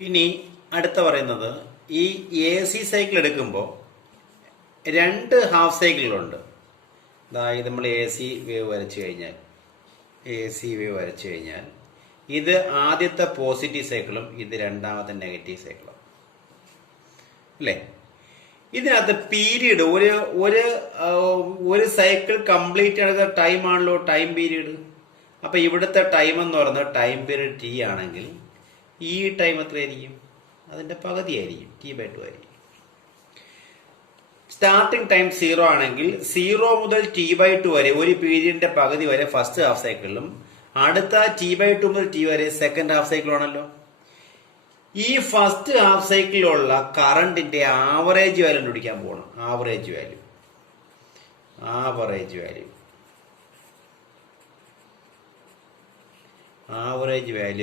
ഇനി അടുത്ത പറയുന്നത് ഈ എ സി സൈക്കിൾ എടുക്കുമ്പോൾ രണ്ട് ഹാഫ് സൈക്കിളുണ്ട്. അതായത് നമ്മൾ എ സി വേവ് വരച്ചു കഴിഞ്ഞാൽ ഇത് ആദ്യത്തെ പോസിറ്റീവ് സൈക്കിളും ഇത് രണ്ടാമത്തെ നെഗറ്റീവ് സൈക്കിളും അല്ലേ. ഇതിനകത്ത് പീരീഡ് ഒരു സൈക്കിൾ കംപ്ലീറ്റ് ആകുന്ന ടൈമാണല്ലോ ടൈം പീരീഡ്. അപ്പൊ ഇവിടുത്തെ ടൈം എന്ന് പറയുന്നത് ടൈം പീരീഡ് ടി ആണെങ്കിൽ ഈ ടൈം എത്രയായിരിക്കും? അതിന്റെ പകുതി ആയിരിക്കും, T/2 ആയിരിക്കും. സ്റ്റാർട്ടിംഗ് ടൈം 0 ആണെങ്കിൽ 0 മുതൽ T/2 വരെ ഒരു പീരീഡിന്റെ പകുതി വരെ ഫസ്റ്റ് ഹാഫ് സൈക്കിളിലും അടുത്ത T/2 മുതൽ T വരെ സെക്കൻഡ് ഹാഫ് സൈക്കിളുമാണല്ലോ. ഈ ഫസ്റ്റ് ഹാഫ് സൈക്കിളിലുള്ള കറണ്ടിന്റെ ആവറേജ് വാല്യൂ കണ്ടുപിടിക്കാൻ പോകണം. Average value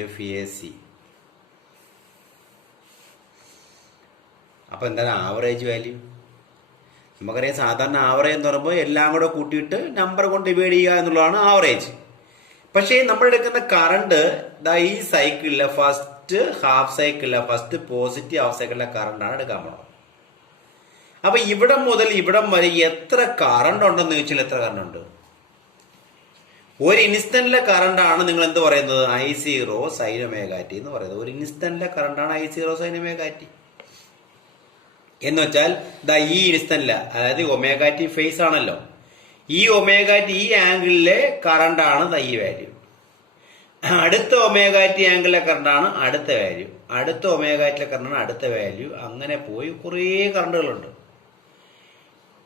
of AC. അപ്പൊ എന്താണ് ആവറേജ് വാല്യൂ? നമുക്കറിയാം സാധാരണ ആവറേജ് എന്ന് പറയുമ്പോൾ എല്ലാം കൂടെ കൂട്ടിയിട്ട് നമ്പർ കൊണ്ട് ഡിവൈഡ് ചെയ്യുക എന്നുള്ളതാണ് ആവറേജ്. പക്ഷേ നമ്മൾ എടുക്കുന്ന കറണ്ട് ഈ സൈക്കിളിലെ ഫസ്റ്റ് ഹാഫ് സൈക്കിളിലെ ഫസ്റ്റ് പോസിറ്റീവ് ഹാഫ് സൈക്കിളിലെ കറണ്ടാണ് എടുക്കാൻ പോകുന്നത്. അപ്പൊ ഇവിടം മുതൽ ഇവിടം വരെ എത്ര കറണ്ട് ഉണ്ടെന്ന് ചോദിച്ചാൽ എത്ര കറണ്ട് ഉണ്ട്? ഒരു ഇൻസ്റ്റന്റിലെ കറണ്ടാണ് നിങ്ങൾ എന്ത് പറയുന്നത്? I0 sin ωt എന്ന് പറയുന്നത്. ഒരു ഇൻസ്റ്റന്റിലെ കറണ്ടാണ് I0 sin ωt എന്ന് വെച്ചാൽ ഈ ഇൻസ്റ്റന്റിലെ, അതായത് ωt ഫേസ് ആണല്ലോ, ഈ ωt ഈ ആംഗിളിലെ കറണ്ടാണ് ഈ വാല്യൂ. അടുത്ത ωt ആംഗിളിലെ കറണ്ടാണ് അടുത്ത വാല്യൂ, അടുത്ത ωtയിലെ കറണ്ടാണ് അടുത്ത വാല്യൂ. അങ്ങനെ പോയി കുറേ കറണ്ടുകളുണ്ട്.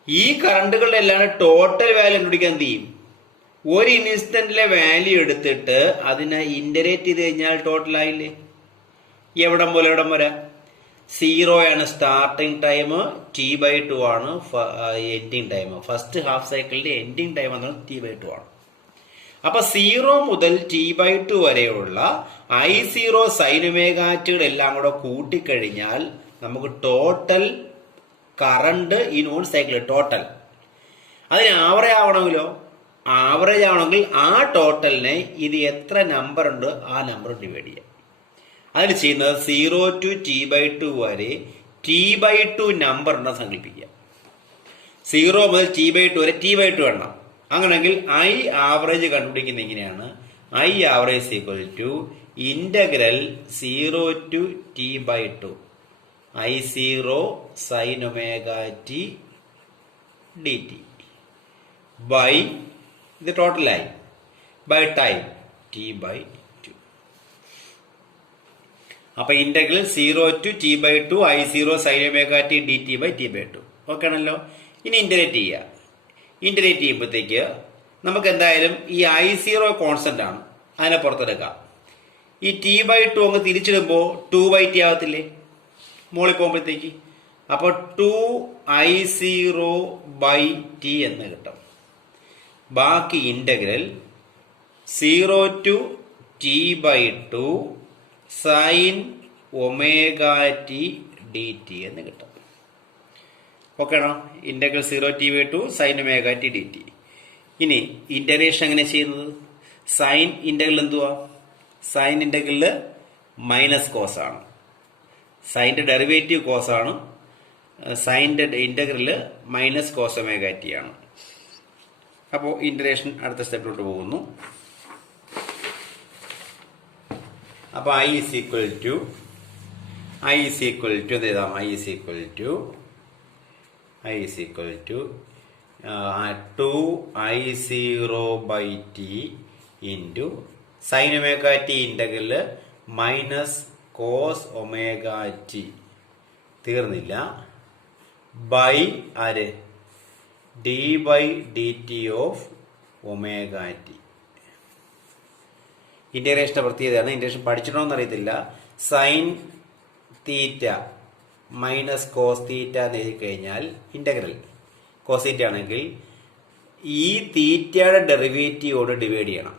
ഈ കറണ്ടുകളുടെ എല്ലാം ടോട്ടൽ വാല്യൂ കണ്ടുപിടിക്കാൻ എന്ത് ചെയ്യും? ഒരു ഇൻസ്റ്റന്റിലെ വാല്യൂ എടുത്തിട്ട് അതിനെ ഇന്റഗ്രേറ്റ് ചെയ്ത് കഴിഞ്ഞാൽ ടോട്ടൽ ആയില്ലേ? എവിടം പോലെ എവിടം വരെ? 0 ആണ് സ്റ്റാർട്ടിംഗ് ടൈം, T/2 ആണ് എൻഡിങ് ടൈം. ഫസ്റ്റ് ഹാഫ് സൈക്കിളിന്റെ എൻഡിങ് ടൈം എന്നത് T/2 ആണ്. അപ്പൊ 0 മുതൽ T/2 വരെയുള്ള I0 sin ωt എല്ലാം കൂടെ കൂട്ടിക്കഴിഞ്ഞാൽ നമുക്ക് ടോട്ടൽ കറണ്ട് ഈ നോൺ സൈക്കിൾ ടോട്ടൽ. അതിന് ആവറേജ് ആവണമെങ്കിൽ ആ ടോട്ടലിനെ ഇത് എത്ര നമ്പർ ഉണ്ട് ആ നമ്പർ ഡിവൈഡ് ചെയ്യാം. അതിന് ചെയ്യുന്നത് 0 to T/2 വരെ T/2 നമ്പർ ഉണ്ടെന്ന് സങ്കല്പിക്കുക. 0 മുതൽ T/2 വരെ T/2 എണ്ണം. അങ്ങനെയെങ്കിൽ I ആവറേജ് കണ്ടുപിടിക്കുന്നത് എങ്ങനെയാണ്? I average equal to integral 0 to T/2 I0 sin ωt dt by ഇത് ടോട്ടലായി ബൈ ടൈം T/2. അപ്പൊ integral 0 to T/2 I0 sin ωt dt by T/2. Okay ആണല്ലോ. ഇനി ഇന്റഗ്രേറ്റ് ചെയ്യുമ്പോഴത്തേക്ക് നമുക്ക് എന്തായാലും ഈ I0 കോൺസ്റ്റന്റ് ആണ്, അതിനെ പുറത്തെടുക്കാം. ഈ T/2 അങ്ങ് തിരിച്ചിടുമ്പോ 2/t ആവത്തില്ലേ മോളിൽ പോകുമ്പോഴത്തേക്ക്? അപ്പൊ 2I0/t എന്ന് കിട്ടും. ബാക്കി integral 0 to T/2 sin ωt dt എന്ന് കിട്ടും. ഓക്കെ ആണോ? Integral 0 T/2 sin ωt dt. ഇനി ഇന്റഗ്രേഷൻ എങ്ങനെ ചെയ്യുന്നത്? സൈൻ ഇന്റഗ്രൽ എന്തുവാ? സൈൻ ഇന്റഗ്രല് മൈനസ് കോസ് ആണ്. സൈൻ്റെ ഡെറിവേറ്റീവ് കോസ് ആണ്. സൈൻ്റെ ഇന്റഗ്രല് മൈനസ് കോസ് ωt ആണ്. അപ്പോൾ ഇന്റഗ്രേഷൻ അടുത്ത സ്റ്റെപ്പിലോട്ട് പോകുന്നു. അപ്പൊ I is equal to എഴുതാം. I is equal to 2I0/t into sin ωt integral minus cos ωt തീർന്നില്ല ബൈ ആര്? d/dt of ωt. ഇന്റഗ്രേഷന്റെ പ്രത്യേകതയാണ്. ഇന്റഗ്രേഷൻ പഠിച്ചിട്ടോന്ന് അറിയത്തില്ല. Sine theta minus cos theta എന്ന് എഴുതി കഴിഞ്ഞാൽ ഇന്റഗ്രൽ കോസ് തീറ്റ ആണെങ്കിൽ ഈ തീറ്റയുടെ ഡെറിവേറ്റീവോട് ഡിവൈഡ് ചെയ്യണം.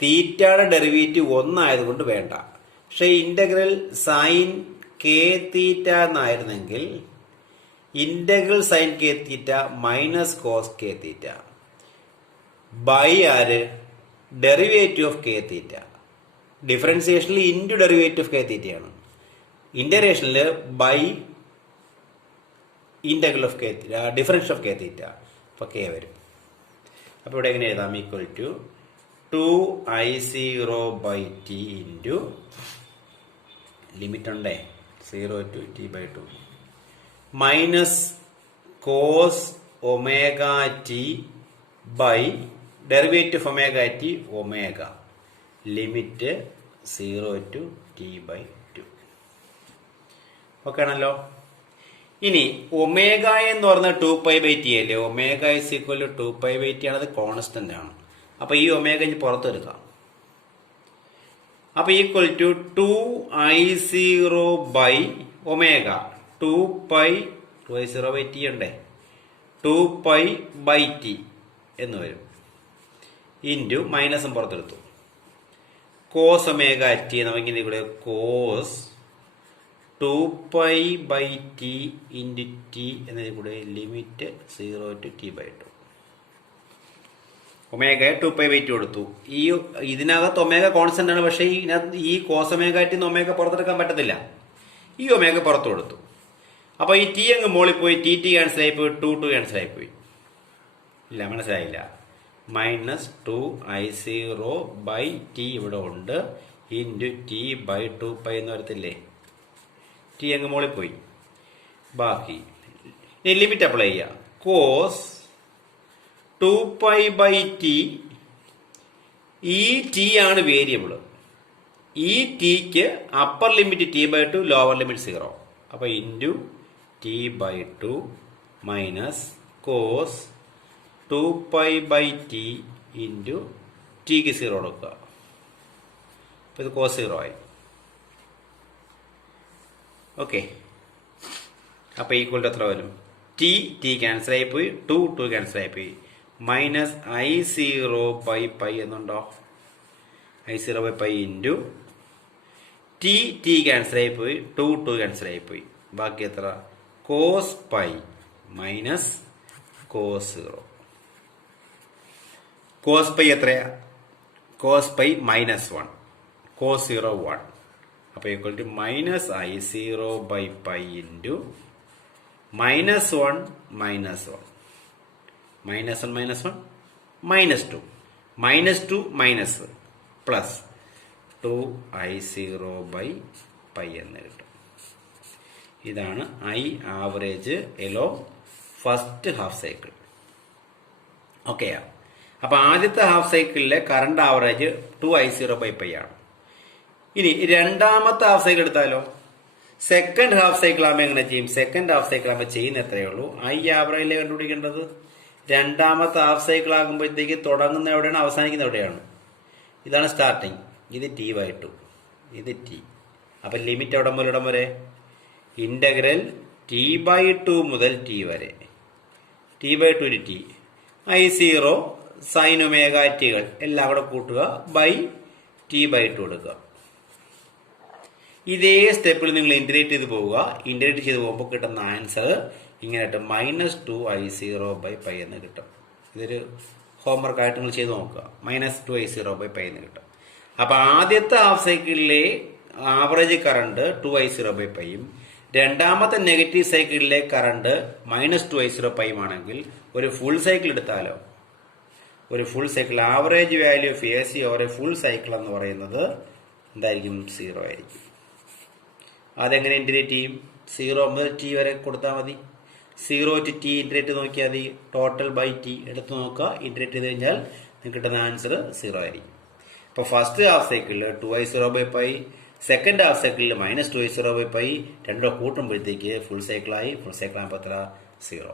തീറ്റയുടെ ഡെറിവേറ്റീവ് 1 ആയതുകൊണ്ട് വേണ്ട. പക്ഷെ ഇന്റഗ്രൽ സൈൻ കെ തീറ്റ എന്നായിരുന്നെങ്കിൽ integral sine k theta minus cos k theta by ആര്? Derivative of k theta. ഡിഫറൻസിയേഷനിൽ ഇൻറ്റു ഡെറിവേറ്റീവ് ഓഫ് കെ തീറ്റയാണ്. ഇന്റഗ്രേഷനിൽ by integral of k differential of k theta. അപ്പോൾ കെ വരും. അപ്പോൾ ഇവിടെ എങ്ങനെ എഴുതാം? Equal to 2I0/t into limit ഉണ്ടേ 0 to t/2 minus cos omega T by derivative omega T omega limit 0 to t/2. Okay ആണല്ലോ. ഇനി ഒമേഗ എന്ന് പറഞ്ഞാൽ 2π/t അല്ലേ? Omega is equal to 2π/t ആണ്. അത് കോൺസ്റ്റന്റ് ആണ്. അപ്പൊ ഈ ഒമേഗ പുറത്ത് എടുക്കാം. അപ്പൊ ഈക്വൽ ടു 2I0/ഒമേഗ 2π/t ഉണ്ടേ 2π/t എന്ന് വരും. ഇൻറ്റു മൈനസും പുറത്തെടുത്തു. കോസ് ഒമേഗ ടി നമുക്കിങ്ങനെ ഇവിടെ കോസ് 2π/t ഇൻറ്റു ടി എന്നതിൽ കൂടെ limit 0 to t/2. Omega 2π/t കൊടുത്തു. ഇതിനകത്ത് ഒമേഗ കോൺസ്റ്റന്റ് ആണ്. പക്ഷേ ഈ കോസ് ഒമേഗ ടി ഒമേഗ പുറത്തെടുക്കാൻ പറ്റത്തില്ല. ഈ ഒമേഗ പുറത്തു കൊടുത്തു. അപ്പൊ ഈ ടി അങ്ങ് മോളിൽ പോയി ടി ക്യാൻസൽ ആയിപ്പോയി 2 ക്യാൻസൽ ആയിപ്പോയി. ഇല്ല, മനസ്സിലായില്ല. മൈനസ് 2I0/t ഇവിടെ ഉണ്ട് ഇൻറ്റു t/2π എന്ന് വരത്തില്ലേ? ടി അങ്ങ് മോളിൽ പോയി. ബാക്കി ലിമിറ്റ് അപ്ലൈ ചെയ്യുക. കോസ് 2π/t ഈ ടി ആണ് വേരിയബിൾ. ഈ ടിക്ക് upper limit t/2 lower limit 0. അപ്പൊ into t/2 minus cos 2π/t into ടിക്ക് 0 കൊടുക്കുക. അപ്പൊ ഇത് കോസ് 0 ആയി. ഓക്കെ. അപ്പൊ ഈക്വൽ ടു എത്ര വരും? ടി ക്യാൻസൽ ആയിപ്പോയി, 2 ക്യാൻസൽ ആയിപ്പോയി. മൈനസ് I0/π എന്നുണ്ടോ? I0/π ഇൻറ്റു ടി ക്യാൻസൽ ആയിപ്പോയി, 2 ക്യാൻസൽ ആയിപ്പോയി. ബാക്കി എത്ര? Cos pi minus cos 0. Cos pi എത്രയാ? Cos pi -1, cos 0 1. അപ്പോൾ equal to minus I0/π into -1 -1 -2 minus plus 2I0/π എന്ന് കിട്ടും. ഇതാണ് I ആവറേജ് എലോ ഫസ്റ്റ് ഹാഫ് സൈക്കിൾ. ഓക്കെയാ? അപ്പൊ ആദ്യത്തെ ഹാഫ് സൈക്കിളിലെ കറണ്ട് ആവറേജ് 2I0/π ആണ്. ഇനി രണ്ടാമത്തെ ഹാഫ് സൈക്കിൾ എടുത്താലോ? സെക്കൻഡ് ഹാഫ് സൈക്കിൾ ആകുമ്പോൾ എങ്ങനെ ചെയ്യും? സെക്കൻഡ് ഹാഫ് സൈക്കിൾ ആകുമ്പോൾ ചെയ്യുന്ന എത്രയേ ഉള്ളൂ? I ആവറേജിലെ കണ്ടുപിടിക്കേണ്ടത്. രണ്ടാമത്തെ ഹാഫ് സൈക്കിൾ ആകുമ്പോഴത്തേക്ക് തുടങ്ങുന്ന എവിടെയാണ്, അവസാനിക്കുന്ന എവിടെയാണ്? ഇതാണ് സ്റ്റാർട്ടിങ്. ഇത് t/2, ഇത് t. അപ്പൊ ലിമിറ്റ് എവിടെ മുതൽ ഇടം വരെ? ഇന്റഗ്രൽ t/2 മുതൽ t വരെ. t/2 to t. I0 sine omega ടികൾ എല്ലാം കൂടെ കൂട്ടുക ബൈ t/2 എടുക്കുക. ഇതേ സ്റ്റെപ്പിൽ നിങ്ങൾ ഇന്റഗ്രേറ്റ് ചെയ്ത് പോവുക. ഇന്റഗ്രേറ്റ് ചെയ്ത് പോകുമ്പോൾ കിട്ടുന്ന ആൻസർ ഇങ്ങനെ കിട്ടും. -2I0/π എന്ന് കിട്ടും. ഇതൊരു ഹോംവർക്ക് ആയിട്ട് നിങ്ങൾ ചെയ്ത് നോക്കുക. -2I0/π എന്ന് കിട്ടും. അപ്പൊ ആദ്യത്തെ ഹാഫ് സൈക്കിളിലെ ആവറേജ് കറണ്ട് 2I0/πയും രണ്ടാമത്തെ നെഗറ്റീവ് സൈക്കിളിലെ കറണ്ട് -2I0/π ആണെങ്കിൽ ഒരു ഫുൾ സൈക്കിൾ എടുത്താലോ? ഒരു full cycle average value of AC over A full cycle എന്ന് പറയുന്നത് എന്തായിരിക്കും? 0 ആയിരിക്കും. അതെങ്ങനെ ഇന്റഗ്രേറ്റ് ചെയ്യും? 0 മുതൽ t വരെ കൊടുത്താൽ മതി. 0 to t ഇന്റഗ്രേറ്റ് നോക്കിയാൽ മതി. ടോട്ടൽ ബൈ t എടുത്ത് നോക്കുക. ഇന്റഗ്രേറ്റ് ചെയ്ത് കഴിഞ്ഞാൽ നിങ്ങൾക്ക് കിട്ടുന്ന ആൻസർ 0 ആയിരിക്കും. അപ്പൊ ഫസ്റ്റ് ഹാഫ് സൈക്കിളിൽ 2I0/π, സെക്കൻഡ് ഹാഫ് സൈക്കിളിൽ -2I0/π, രണ്ടോ കൂട്ടുമ്പോഴത്തേക്ക് ഫുൾ സൈക്കിളായി. ഫുൾ സൈക്കിൾ ആകുമ്പോൾ എത്ര? 0.